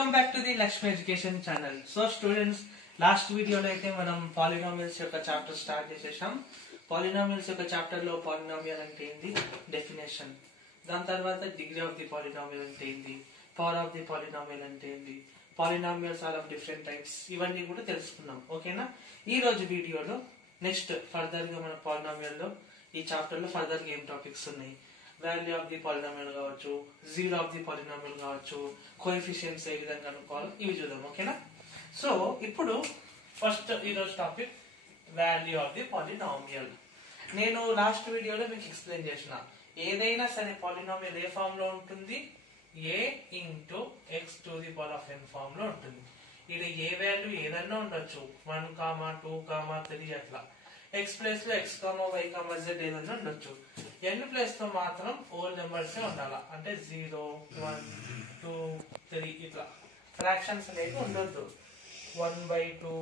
Welcome back to the Lakshmi Education channel. So students, last video lo aithe manam polynomials yokka chapter start chesam. Polynomials yokka chapter lo polynomial ante endi definition. Dan tarvata degree of the polynomial ante endi, power of the polynomial ante endi, polynomials are of different types. Ivanni kuda telusukunnam. Okay na? Ee roju video lo next further ga mana polynomial lo ee chapter lo further game topics unnai. Value of the polynomial కావచ్చు, zero of the polynomial కావచ్చు, coefficients ఏ విధంగా కనుక్కోవాలి ఇవి చూద్దాం. ఓకేనా? So ఇప్పుడు first ఈరోజు topic value of the polynomial. నేను లాస్ట్ వీడియోలో మీకు ఎక్స్ప్లెయిన్ చేసిన ఏదైనా సరే పాలినామియల్ ఏ ఫామ్ లో ఉంటుంది, a into x to the power of n form లో ఉంటుంది. ఇది ఏ వాల్యూ ఏదన్నా ఉండొచ్చు, 1, 2, 3 అట్లా. ఎక్స్ ప్లేస్ లో ఎక్స్ వై జెడ్ ఏదన్నా ఉండొచ్చు. ఎన్ ప్లేస్ లో మాత్రం హోల్ నెంబర్స్ ఉండాలా, అంటే 0, 1, 2, 3 ఇట్లా. ఫ్రాక్షన్స్ అనేవి ఉండొద్దు. 1/2,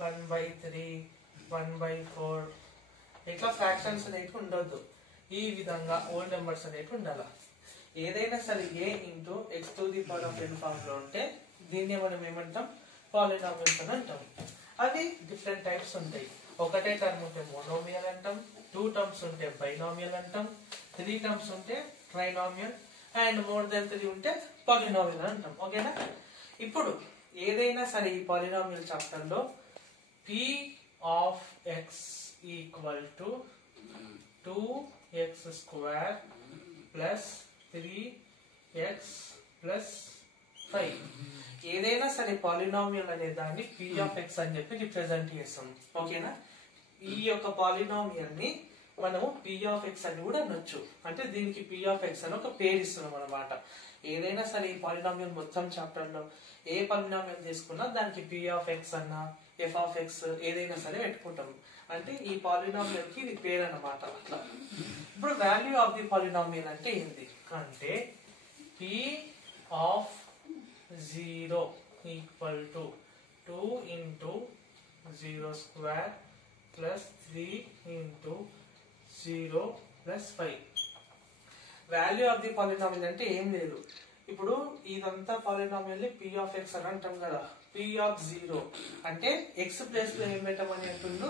1/3, 1/4 ఇట్లా ఫ్రాక్షన్స్ అనేవి ఉండొద్దు. ఈ విధంగా హోల్ నెంబర్స్ అనేవి ఉండాలా. ఏదైనా సరే a into x to the power of n form లో ఉంటే దీన్ని మనం ఏమంటాం, పాలినామియల్స్ అని అంటాం. అవి డిఫరెంట్ టైప్స్ ఉంటాయి. ఒకటే టర్మ్ ఉంటే మోనోమియల్ అంటాం, 2 టర్మ్స్ ఉంటే బైనామియల్ అంటాం, 3 టర్మ్స్ ఉంటే ట్రైనామియల్, అండ్ మోర్ దెన్ 3 ఉంటే పాలినామియల్ అంటాం. ఓకేనా? ఇప్పుడు ఏదైనా సరే ఈ పాలినామియల్ చాప్టర్ లో p of x equal to 2x square plus 3x plus 5 ఏదైనా సరే పాలినామియల్ అనే దాన్ని p ఆఫ్ x అని చెప్పి రిప్రజెంట్ చేస్తాం. ఓకేనా? ఈ యొక్క పాలినామియల్ ని మనము p ఆఫ్ x అని కూడా అనొచ్చు. అంటే దీనికి p ఆఫ్ x అని ఒక పేరు ఇస్తున్నాం అన్నమాట. ఏదైనా సరే ఈ పాలినామియల్ మొత్తం చాప్టర్ లో ఏ పాలినామియల్ తీసుకున్నా దానికి p ఆఫ్ x అన్నా f ఆఫ్ x ఏదైనా సరే పెట్టుకుంటాం. అంటే ఈ పాలినామియల్ కి ఇది పేరు అన్నమాట. అట్లా ఇప్పుడు వాల్యూ ఆఫ్ ది పాలినామియల్ అంటే ఏంటి అంటే p of 0 equal to 2 into 0 square plus 3 into 0 plus 5. Value of the polynomial అంటే ఏం లేదు. ఇప్పుడు ఇదంతా పాలినామియల్ ని p ఆఫ్ x అని అంటాం కదా. p ఆఫ్ 0 అంటే x ప్లేస్ లో ఏం పెట్టమని అంటుండు,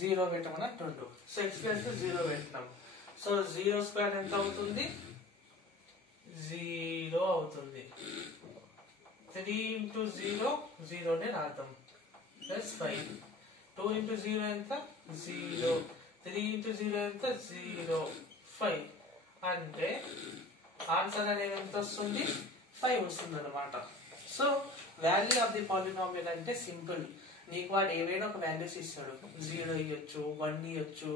0 పెట్టమని అంటుండు. సో x ప్లేస్ లో 0 పెట్టినాం. సో 0 స్క్వేర్ ఎంత అవుతుంది, 0 అవుతుంది. 3 ఇంటూ 0 0 నే రాద్దాం ప్లస్ 5. 2 ఇంటూ 0 ఎంత, 0. 3 ఇంటూ 0 ఎంత, 0. 5 అంటే ఆన్సర్ అనేది ఎంత వస్తుంది, 5 వస్తుంది అనమాట. So value of the polynomial అంటే సింపుల్. నీకు వాడు ఏవైనా ఒక వాల్యూస్ ఇస్తాడు. 0 ఇవ్వచ్చు, 1 ఇవ్వచ్చు,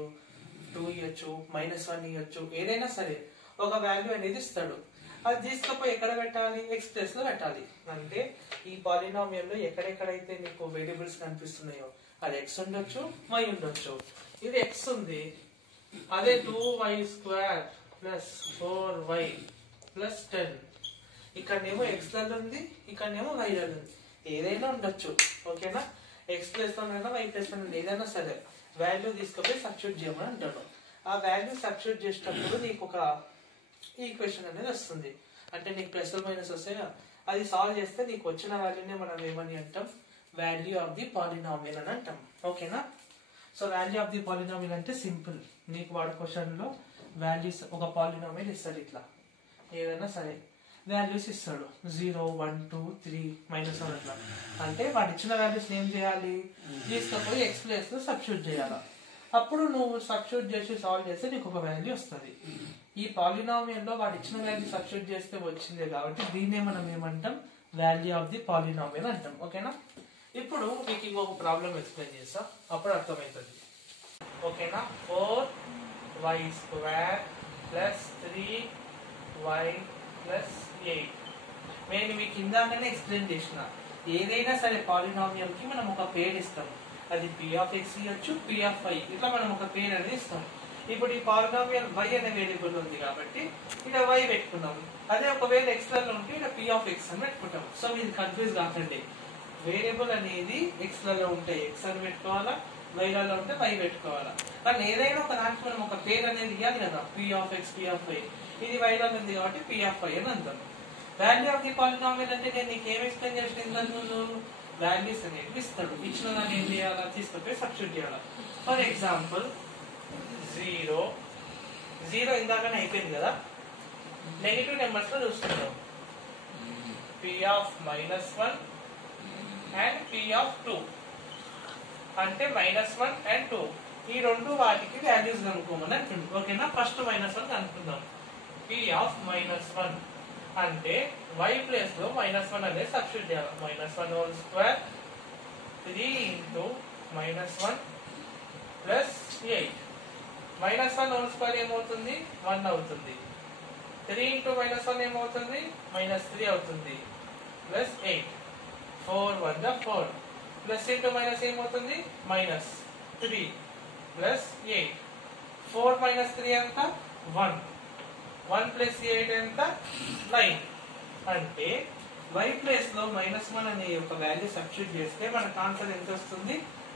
2 ఇవ్వచ్చు, -1 ఇవ్వచ్చు, ఏదైనా సరే ఒక వాల్యూ అనేది ఇస్తాడు. అది తీసుకపోయి ఎక్కడ పెట్టాలి, ఎక్స్ ప్లేస్ లో పెట్టాలి. అంటే ఈ పాలినామియల్ లో ఎక్కడెక్కడైతే నీకు వేరియబుల్స్ కనిపిస్తున్నాయో అది ఎక్స్ ఉండొచ్చు, వై ఉండొచ్చు. ఇది ఎక్స్ ఉంది, అదే 2y square plus 4y plus 10. ఇక్కడనేమో ఎక్స్ లలో ఉంది, ఇక్కడనేమో వై లలో ఉంది. ఏదైనా ఉండొచ్చు. ఓకేనా? ఎక్స్ ప్లేస్ లోనైనా వై ప్లేస్ లో ఏదైనా సరే వాల్యూ తీసుకుపోయి సబ్స్టిట్యూట్ చేయమని అంటాడు. ఆ వాల్యూ సబ్స్టిట్యూట్ చేసేటప్పుడు నీకు ఒక ఈక్వేషన్ అనేది వస్తుంది. అంటే నీకు ప్లస్ మైనస్ వస్తాయి, అది సాల్వ్ చేస్తే నీకు వచ్చిన వాల్యూనే మనం ఏమని అంటాం, వాల్యూ ఆఫ్ ది పాలినామియల్ అని అంటాం. ఓకేనా? So value of the polynomial అంటే సింపుల్. నీకు వాడు క్వశ్చన్ లో వాల్యూస్ ఒక పాలినామియల్ ఇస్తాడు, ఇట్లా ఏదైనా సరే వాల్యూస్ ఇస్తాడు, 0, 1, 2, 3, -1 అట్లా. అంటే వాడు ఇచ్చిన వాల్యూస్ ఏం చేయాలి, తీసుకపోయి ఎక్స్ ప్లేస్ లో సబ్స్టిట్యూట్ చేయాలి. అప్పుడు నువ్వు సబ్స్టిట్యూట్ చేసి సాల్వ్ చేస్తే నీకు ఒక వాల్యూ వస్తుంది. ఈ పాలినామియల్ లో వాడు ఇచ్చిన వాల్యూ సబ్స్టిట్యూట్ చేస్తే వచ్చిందే కాబట్టి దీన్నే మనం ఏమంటాం, వాల్యూ ఆఫ్ ది పాలినామియల్ అంటాం. ఓకేనా? ఇప్పుడు మీకు ఇంకొక ప్రాబ్లం ఎక్స్ప్లెయిన్ చేస్తా, అప్పుడు అర్థమవుతుంది. ఓకేనా? 4y square plus 3y plus 8. నేను మీకు ఇందాకనే ఎక్స్ప్లెయిన్ చేసిన ఏదైనా సరే పాలినామియల్ కి మనం ఒక పేరు ఇస్తాం. అది p ఆఫ్ x ఇవ్వచ్చు, p ఆఫ్ y, ఇట్లా మనం ఒక పేరు అనేది ఇస్తాం. ఇప్పుడు ఈ పాలినామియల్ y అనే వేరియబుల్ ఉంది కాబట్టి ఇక్కడ y పెట్టుకున్నాం. అదే ఒకవేళ x లలో ఉంటే ఇక్కడ p ఆఫ్ x అని పెట్టుకుంటాం. సో మీరు కన్ఫ్యూజ్ కాకండి. వేరియబుల్ అనేది x లలో ఉంటే x అని పెట్టుకోవాలా, y లలో ఉంటే y పెట్టుకోవాలా. కానీ ఏదైనా ఒక దానికి మనం ఒక పేరు అనేది ఇవ్వాలి కదా, p of x, p of y. ఇది y లలో ఉంది కాబట్టి p ఆఫ్ y అని అంటాం. వాల్యూ ఆఫ్ ది పాలినామియల్ అంటే నేను నీకు ఏం ఎక్స్ప్లెయిన్ చేసిన ఇంతకు ముందు వాల్యూస్ అనేవి ఇస్తాడు. ఇచ్చిన దాన్ని ఏం చేయాలా, తీసుకొచ్చి సబ్స్టిట్యూట్ చేయాలా. ఫర్ ఎగ్జాంపుల్ 0 ఇందాకనే అయిపోయింది కదా, నెగిటివ్ నెంబర్స్ లో చూస్తున్నాం. p of -1 and p of 2 అంటే -1 and 2 ఈ రెండు వాటికి వాల్యూస్ కనుక్కోమని అంటుంది. ఓకేనా, ఫస్ట్ -1 కనుక్కుందాం. p of -1 అంటే y ప్లేస్ లో -1 అనేది సబ్స్టిట్యూట్ చేయాలి. -1 whole square 3 into -1 plus 8. -1 whole square ఏమవుతుంది, 1 అవుతుంది. 3 into -1 ఏమవుతుంది, -3 అవుతుంది. Plus 8. 4 1 the 4. Plus into minus ఏమవుతుంది, -3 ప్లస్ 8. 4 - 3 ఎంత, 1. 1 ప్లస్ 8 ఎంత, 9. అంటే y ప్లేస్ లో -1 అనే ఒక వాల్యూ సబ్స్టిట్యూట్ చేస్తే మనకు ఆన్సర్ ఎంత వస్తుంది,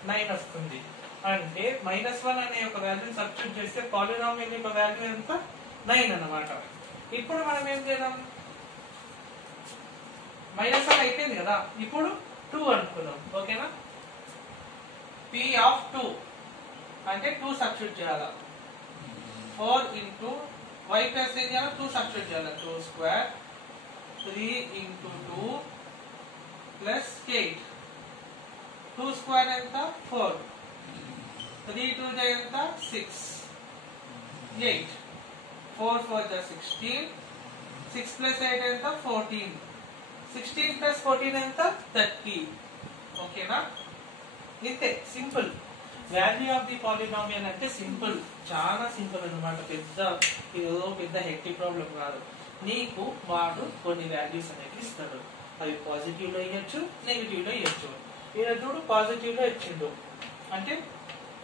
9 వస్తుంది. అంటే -1 అనే ఒక వాల్యూ సబ్స్టిట్యూట్ చేస్తే పాలినామియల్ యొక్క వాల్యూ ఎంత, 9 అన్నమాట. ఇప్పుడు మనం ఏం చేద్దాం, -1 అయిపోయింది కదా, ఇప్పుడు 2 అనుకుందాం. ఓకేనా, p of 2 అంటే 2 సబ్స్టిట్యూట్ చేయాలా. 4 into y ప్లస్ ఏం చేయాలి, 2 సబ్స్టిట్యూట్ చేయాలి. 2 స్క్వేర్ 3 into 2 ప్లస్ 8. 2 స్క్వేర్ ఎంత, 4. 3 2 ఎంత, 6. 8. 4 4 16. 6 ప్లస్ 8 ఎంత, 14. 16 ప్లస్ 14 ఎంత, 30. ఓకేనా, ఇంతే, simple. Value of the polynomial అంటే సింపుల్, చాలా సింపుల్ అన్నమాట. పెద్ద హెక్టిక్ ప్రాబ్లం కాదు. నీకు వాడు కొన్ని వాల్యూస్ అనేవి ఇస్తాడు. అవి పాజిటివ్ లో ఇవ్వచ్చు, నెగిటివ్ లో ఇవ్వచ్చు. ఈయన చూడు పాజిటివ్ లో ఇచ్చిండు అంటే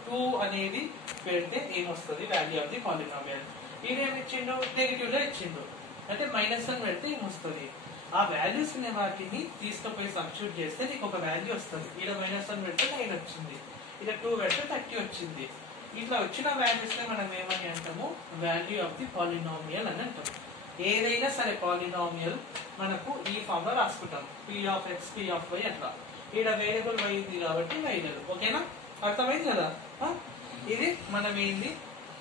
2 అనేది పెడితే ఏమొస్తుంది, వాల్యూ ఆఫ్ ది పాలినామియల్. ఈయన ఏమి ఇచ్చిండు, నెగిటివ్ లో ఇచ్చిండు అంటే -1 పెడితే ఏమొస్తుంది. ఆ వాల్యూస్ అనే వాటిని తీసుకుపోయి సబ్స్టిట్యూట్ చేస్తే నీకు ఒక వాల్యూ వస్తుంది. ఇక్కడ -1 పెడితే 9 వచ్చింది, ఇక్కడ 2 పెడితే 30 వచ్చింది. ఇట్లా వచ్చిన వాల్యూస్ ని మనం ఏమని అంటాము, వాల్యూ ఆఫ్ ది పాలినామియల్ అని అంటాం. ఏదైనా సరే పాలినామియల్ మనకు ఈ ఫామ్ లో రాసుకుంటాం, p of x p of y అట్లా. ఇక్కడ వేరియబుల్ y ఉంది కాబట్టి వేరియబుల్. ఓకేనా, అర్థమైంది కదా. ఇది మనం ఏంది,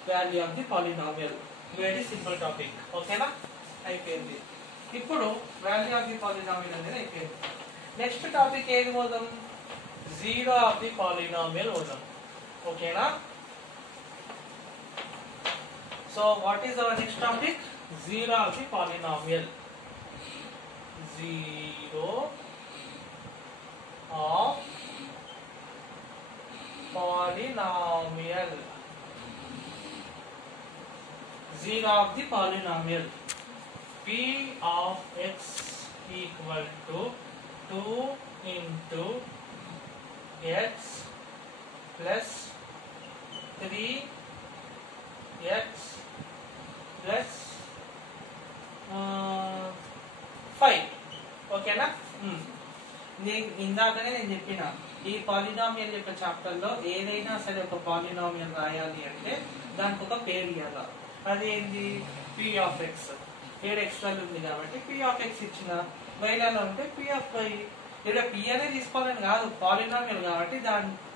value of the polynomial. Very simple topic. ఓకేనా, అయిపోయింది. ఇప్పుడు వాల్యూ ఆఫ్ ది పాలినామియల్ అనేది అయిపోయింది. నెక్స్ట్ టాపిక్ ఏది పోదాం, జీరో ఆఫ్ ది పాలినామియల్ పోదాం. ఓకేనా, so what is our next topic, zero of the polynomial. Zero of polynomial. Zero of the polynomial. P of x equal to 2 into x plus 3x plus 5. ఓకేనా, ఇందాకనే నేను చెప్పిన ఈ polynomial యొక్క chapter లో ఏదైనా సరే ఒక పాలినామియల్ రాయాలి అంటే దానికి ఒక పేరు ఇవ్వాలి. అదేంటి, p of x. ఇక్కడ x ఉంది కాబట్టి p of x ఇచ్చిన, వైలలో ఉంటే p of y. ఇక్కడ p అనే తీసుకోవాలని కాదు, పాలినామియల్ కాబట్టి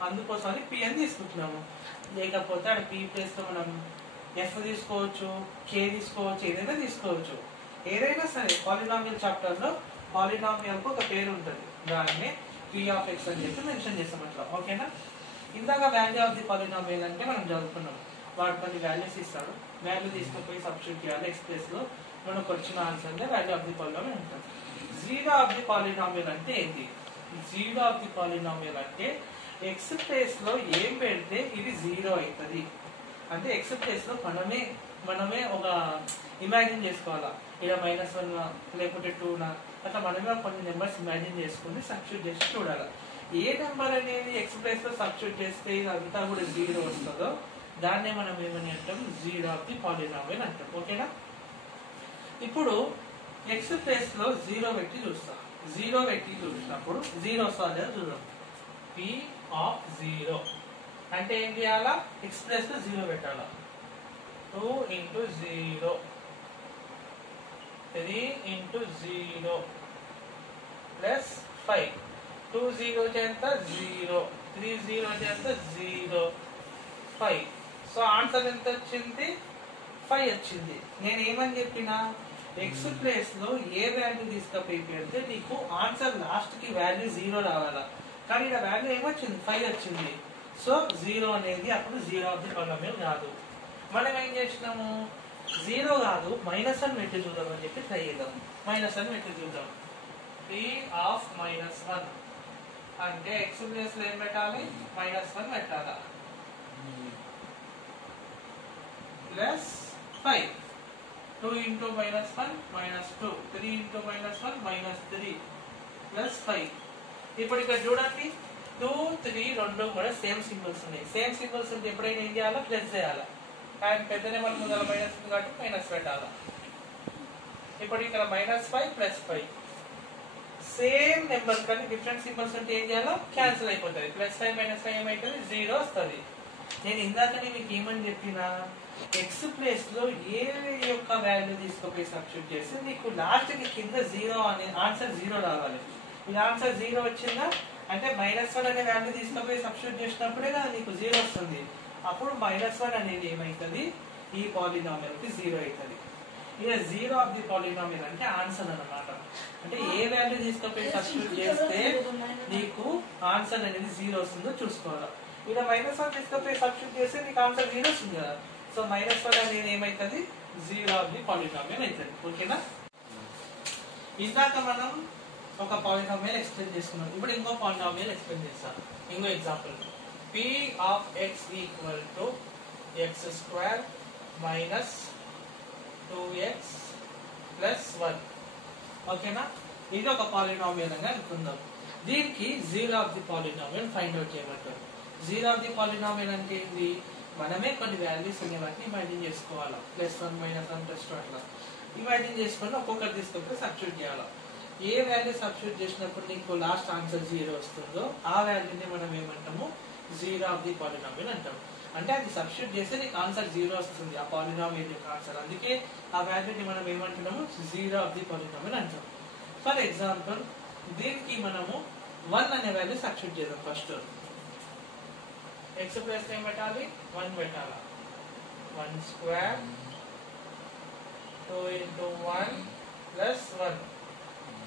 అందుకోసమని p అని తీసుకుంటున్నాము. లేకపోతే అక్కడ p ప్లేస్ లో మనం f తీసుకోవచ్చు, k తీసుకోవచ్చు, ఏదైనా తీసుకోవచ్చు. ఏదైనా సరే పాలినామియల్ చాప్టర్ లో పాలినామియల్ కు ఒక పేరు ఉంటుంది, దాన్ని p of x అని చెప్పి మెన్షన్ చేస్తాం అట్లా. ఓకేనా, ఇందాక వాల్యూ ఆఫ్ ది పాలినామియల్ అంటే మనం చదువుకున్నాం. వాడు కొన్ని వాల్యూస్ ఇస్తాడు, వాల్యూ తీసుకుపోయి సబ్స్టిట్యూట్ చేయాలి x ప్లేస్ లో. మనకు వచ్చిన answer value of the polynomial అంటాం. జీరో ఆఫ్ ది పాలినామియల్ అంటే ఏంటి, జీరో ఆఫ్ ది పాలినామియల్ అంటే x ప్లేస్ లో ఏం పెడితే ఇది జీరో అవుతుంది. అంటే x ప్లేస్ లో మనమే ఒక ఇమాజిన్ చేసుకోవాలా, ఇలా -1 లేకపోతే 2 అట్లా మనమే కొన్ని నెంబర్స్ ఇమాజిన్ చేసుకుని సబ్స్టిట్యూట్ చేసి చూడాలి. ఏ నెంబర్ అనేది x ప్లేస్ లో సబ్స్టిట్యూట్ చేస్తే ఇదంతా కూడా జీరో వస్తుందో దాన్నే మనం ఏమని అంటాం, జీరో ఆఫ్ ది పాలినామియల్ అంటాం. ఓకేనా, ఇప్పుడు x ప్లేస్ లో జీరో పెట్టి చూస్తాం. జీరో పెట్టి చూసినప్పుడు జీరో వస్తుందో చూద్దాం. p of 0 అంటే ఏం చేయాలా, x ప్లేస్ లో జీరో పెట్టాలా. 2 into 0 3 into 0 plus 5. 2 0 ఎంత 0, 3 0 ఎంత 0, 5. సో ఆన్సర్ ఎంత వచ్చింది? 5 వచ్చింది. నేను ఏమని చెప్పినా ఎక్స్ ప్లేస్ లో ఏ వాల్యూ తీసుకపోయి పెడితే నీకు ఆన్సర్ లాస్ట్ కి వాల్యూ 0 రావాలా, కానీ ఇక్కడ వాల్యూ ఏమొచ్చింది? 5 వచ్చింది. సో 0 అనేది అప్పుడు 0 ఆఫ్ ది పాలినామియల్ కాదు. మనం ఏం చేసినాము? 0 కాదు -1 పెట్టి చూద్దాం అని చెప్పి ట్రై చేద్దాం. -1 పెట్టి చూద్దాం. p ఆఫ్ -1 అంటే ఎక్స్ ప్లేస్ లో ఏం పెట్టాలి? -1 పెట్టాలా, ప్లస్ 5. 2 into -1 -2, 3 into -1 -3 plus 5. ఇప్పుడు ఇక్కడ చూడండి 2 3 రెండు కూడా సేమ్ సింబల్స్ ఉన్నాయి. సేమ్ సింబల్స్ ఉంటే ఎప్పుడైనా ఏం చేయాలా? ప్లస్ చేయాలా. అండ్ పెద్ద నెంబర్ ముందర మైనస్ ఉంది కాబట్టి మైనస్ పెట్టాలా. ఇప్పుడు ఇక్కడ -5 ప్లస్ 5 సేమ్ నెంబర్ కానీ డిఫరెంట్ సింబల్స్ ఉంటే ఏం చేయాలో? క్యాన్సిల్ అయిపోతుంది. +5 -5 ఏమైతుంది? 0 వస్తుంది. నేను ఇందాకనే మీకు ఏమని చెప్పినా ఎక్స్ ప్లేస్ లో ఏ యొక్క వాల్యూ తీసుకుపోయి సబ్స్టిట్యూట్ చేస్తే నీకు లాస్ట్ కి కింద 0 అనే ఆన్సర్ 0 రావాలి. ఈ ఆన్సర్ 0 వచ్చిందా అంటే -1 అనే వాల్యూ తీసుకుపోయి సబ్స్టిట్యూట్ చేసినప్పుడే కదా నీకు 0 వస్తుంది. అప్పుడు -1 అనేది ఏమైతుంది? ఈ పాలినామియల్ కి 0 అవుతుంది. ఇక 0 ఆఫ్ ది పాలినామియల్ అంటే ఆన్సర్ అన్నమాట. అంటే ఏ వాల్యూ తీసుకుపోయి సబ్స్టిట్యూట్ చేస్తే నీకు ఆన్సర్ అనేది 0 వస్తుందో చూసుకోవాలి. ఇక్కడ -1 తీసుకుపోయి సబ్స్టిట్యూట్ చేస్తే నీకు ఆన్సర్ 0 వస్తుంది కదా. సో -1 అనేది ఏమైతుంది? 0 ఆఫ్ ది పాలినామియల్ అవుతుంది. ఓకేనా? ఇందాక మనం ఒక పాలినామియల్ ఎక్స్ప్లెయిన్ చేసుకున్నాం. ఇప్పుడు ఇంకో పాలినామియల్ ఎక్స్ప్లెయిన్ చేస్తాం. ఇంకో example p of x equal to x² minus 2x plus 1. ఓకేనా? ఇది ఒక పాలినామియల్ అని అనుకుందాం. దీనికి 0 of the polynomial find out చేయమంటారు. 0 ఆఫ్ ది పాలినామియల్ అంటే ఏంటి? మనమే కొన్ని వాల్యూస్ అనే వాటిని ఇమాజిన్ చేసుకోవాలా. +1 -1 +2 అట్లా ఇమాజిన్ చేసుకొని ఒక్కొక్కటి తీసుకుంటే సబ్స్టిట్యూట్ చేయాలా. ఏ వాల్యూ సబ్స్టిట్యూట్ చేసినప్పుడు నీకు లాస్ట్ ఆన్సర్ 0 వస్తుందో ఆ వాల్యూని మనం ఏమంటాము? 0 ఆఫ్ ది పాలినామియల్ అంటాం. అంటే అది సబ్స్టిట్యూట్ చేస్తే నీకు ఆన్సర్ 0 వస్తుంది, ఆ పాలినామియల్ యొక్క ఆన్సర్. అందుకే ఆ వాల్యూని మనం ఏమంటున్నాము? 0 ఆఫ్ ది పాలినామియల్ అంటాం. ఫర్ ఎగ్జాంపుల్ దీనికి మనము 1 అనే వాల్యూ సబ్స్టిట్యూట్ చేద్దాం. ఫస్ట్ ఎక్స్ ప్లస్ ఏం పెట్టాలి? 1 పెట్టాలా. 1² 2 into 1 plus 1.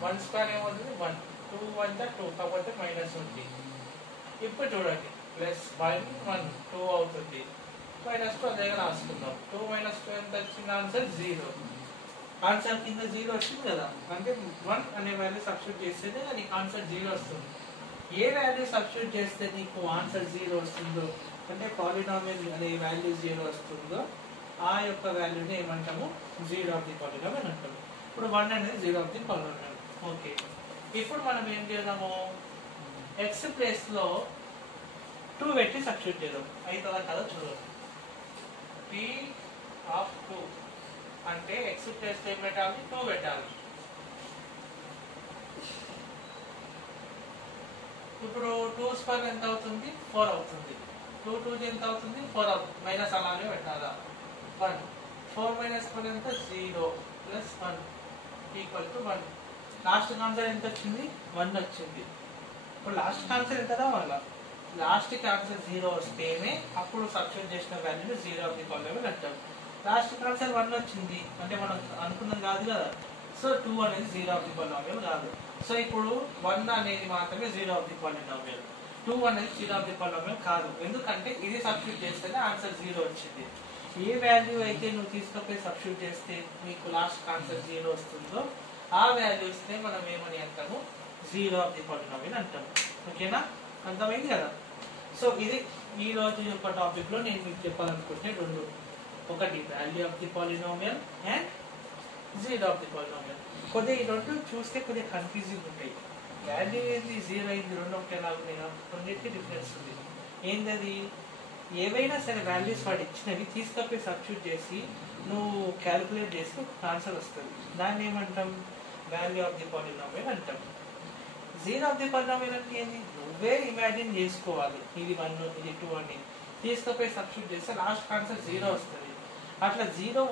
1² ఏమవుతుంది? 1. 2 1 2 కాకపోతే మైనస్ ఉంది. ఇప్పుడు చూడండి +1 1 2 అవుతుంది. -2 అదే రాసుకుందాం. 2 - 2 ఎంత వచ్చింది? ఆన్సర్ 0. ఆన్సర్ కింద 0 వచ్చింది కదా. అంటే 1 అనే వాల్యూ సబ్స్టిట్యూట్ చేస్తేనే నీకు ఆన్సర్ 0 వస్తుంది. ఏ వాల్యూ సబ్స్టిట్యూట్ చేస్తే నీకు ఆన్సర్ 0 వస్తుందో, అంటే పాలినామియల్ అనే వాల్యూ 0 వస్తుందో ఆ యొక్క వాల్యూని ఏమంటాము? 0 ఆఫ్ ది పాలినామియల్ అంటాము. ఇప్పుడు 1 అనేది 0 ఆఫ్ ది పాలినామియల్. ఓకే, ఇప్పుడు మనం ఏం చేద్దాము? ఎక్స్ ప్లేస్ లో 2 పెట్టి సబ్స్టిట్యూట్ చేద్దాం. అవుతుందా కదా చూద్దాం. p ఆఫ్ 2 అంటే ఎక్స్ ప్లేస్ ఏం పెట్టాలి? 2 పెట్టాలి. ఇప్పుడు 2² ఎంత అవుతుంది? 4 అవుతుంది. 2 2 ఎంత అవుతుంది? 4 అవుతుంది. మైనస్ అలానే పెట్టాలా. 1 4 - 4 ఎంత? 0 plus 1 equal to 1. Last answer ఎంత వచ్చింది? 1 వచ్చింది. ఇప్పుడు లాస్ట్ ఆన్సర్ ఎంత రావాలా? లాస్ట్ కి ఆన్సర్ 0 వస్తేనే అప్పుడు సబ్స్టిట్యూట్ చేసిన వాల్యూని 0 ఆఫ్ ది పాలినామియల్ అంటాం. లాస్ట్ ఆన్సర్ 1 వచ్చింది అంటే మనం అనుకున్నాం కాదు కదా. సో 2 అనేది 0 ఆఫ్ ది పాలినామియల్ కాదు. సో ఇప్పుడు 1 అనేది మాత్రమే 0 ఆఫ్ ది పాలినామియల్. 2 అనేది 0 ఆఫ్ ది పాలినామియల్ కాదు. ఎందుకంటే ఇది సబ్స్టిట్యూట్ చేస్తేనే ఆన్సర్ 0 వచ్చింది. ఏ వాల్యూ అయితే నువ్వు తీసుకపోయి సబ్స్టిట్యూట్ చేస్తే నీకు లాస్ట్ ఆన్సర్ 0 వస్తుందో ఆ వాల్యూస్ నే మనం ఏమని అంటాము? 0 ఆఫ్ ది పాలినామియల్ అంటాము. ఓకేనా? అర్థమైంది కదా. సో ఇది ఈ రోజు యొక్క టాపిక్ లో నేను మీకు చెప్పాలనుకుంటే రెండు. ఒకటి value of the polynomial and 0 of the polynomial. కొద్దిగా ఈ రెండు చూస్తే కొద్దిగా కన్ఫ్యూజింగ్ ఉంటాయి. వాల్యూ ఏంది, 0 అయింది, రెండు ఒకేలాగా కొన్నిటికి డిఫరెన్స్ ఉంది. ఏంటది? ఏవైనా సరే వాల్యూస్ వాడు ఇచ్చినవి తీసుకపోయి సబ్స్టిట్యూట్ చేసి నువ్వు క్యాలిక్యులేట్ చేసి ఆన్సర్ వస్తుంది. దాన్ని ఏమంటాం? వాల్యూ ఆఫ్ ది పాలినామియల్ అంటాం. 0 ఆఫ్ ది పాలినామియల్ అంటే ఏంటి? నువ్వే ఇమాజిన్ చేసుకోవాలి. ఇది 1 ఇది 2 అని తీసుకపోయి సబ్స్టిట్యూట్ చేస్తే లాస్ట్ ఆన్సర్ 0 వస్తుంది. అట్లా జీరో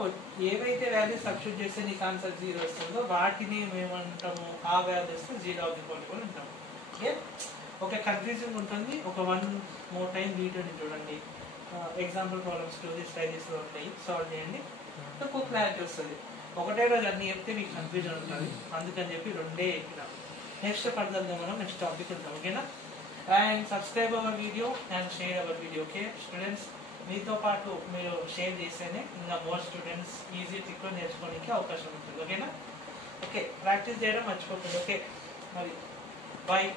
ఏవైతే వాల్యూస్ సబ్స్టిట్యూట్ చేస్తే నీకు ఆన్సర్ జీరో వస్తుందో వాటిని మేమంటాము ఆ వాల్యూస్ జీరో కూడా ఉంటాము. ఓకే కన్ఫ్యూజింగ్ ఉంటుంది. ఒక 1 more time వీడియోని చూడండి. ఎగ్జాంపుల్ ప్రాబ్లమ్స్ 2 స్టైల్స్లో ఉంటాయి, సాల్వ్ చేయండి, ఎక్కువ క్లారిటీ వస్తుంది. ఒకటే రోజు అన్ని చెప్తే మీకు కన్ఫ్యూజన్ ఉంటుంది, అందుకని చెప్పి 2 చెప్పిన. నెక్స్ట్ ఫర్దర్ మనం నెక్స్ట్ టాపిక్ ఉంటాం. ఓకేనా? And subscribe our video and share our video. Okay students, మీతో పాటు మీరు షేర్ చేస్తేనే ఇంకా మోర్ స్టూడెంట్స్ ఈజీ ట్రిక్ నేర్చుకోవడానికి అవకాశం ఉంటుంది. ఓకేనా? ఓకే ప్రాక్టీస్ చేయడం మర్చిపోతుంది. ఓకే మరి బాయ్.